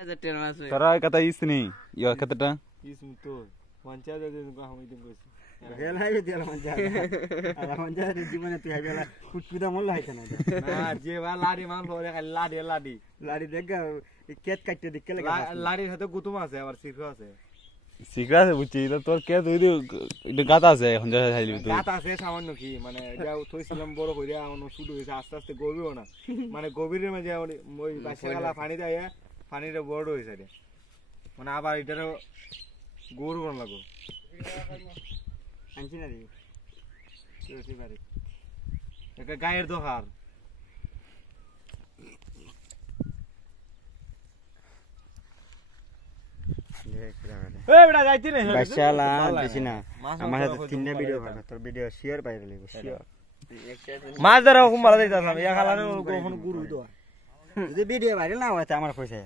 তোরা কত ইস নি ইয়া কতটা ইস তো পঞ্চায়েত আমি দিন কইছি রেলাই দিল মঞ্জা জীবনে তুই বেলা কুটকুদা মল লাইছ না না যে বা লাড়ি মান লরে লাড়ি লাড়ি লাড়ি দেখ কেত কাটতে দিকে লাড়ির সাথে গুতুম আছে আবার সিফা আছে সিকরা আছে বুঝছি তো তোর কে তুই এটা গাতা আছে এখন যা খাইলি তুই গাত আছে সামান্য কি মানে যা থইছিলাম বড় কইরা অন্য শুরু হইছে আস্তে আস্তে গভীরও না মানে গভীরের মাঝে ওই বাসাগালা পানি দেয় পানিটা বড় হইছে রে মানে আবার এটার গরু কোন লাগো আনছি না রে তুই পারে একটা গায়ের দোকান এই বেটা যাইতি না বাশালা বেশি না আমার হাতে তিনটা ভিডিও বানা তোর ভিডিও শেয়ার পাইরে লাগবে শেয়ার মাছ ধরা হুম ভালো দিতাম ইয়া খালারে কখনো গুরু তো যদি ভিডিও ভাইরাল না হয় আমার পয়সা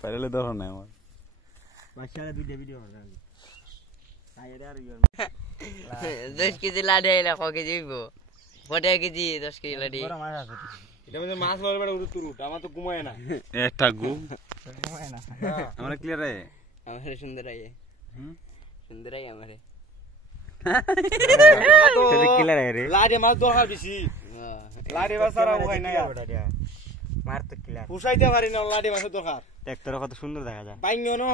পাইলে দরকার নাই আমার বাশালা দুইটা ভিডিও বানা আইরা আর ইয়া 10 কেজি লাডি আইলা ক কেজি হইব 40 কেজি 10 কেজি লাডি বড় মাছ আছে এটা মানে মাছ ধরে বেটা উড়ু তুরু আমার তো ঘুমায় না একটা গু হয় না আমরা ক্লিয়ার রে আমারে সুন্দর আইয়ে সুন্দর আইয়ে আমারে তো সেটা কিলা রে লাড়ি মাছ দরকার বেশি লাড়ি মাছ সারা হয় না মার তো কিলা পুষাইতে পারি না লাড়ি মাছের দরকার দেখ তোর কত সুন্দর দেখা যায় বাইঙ্গনো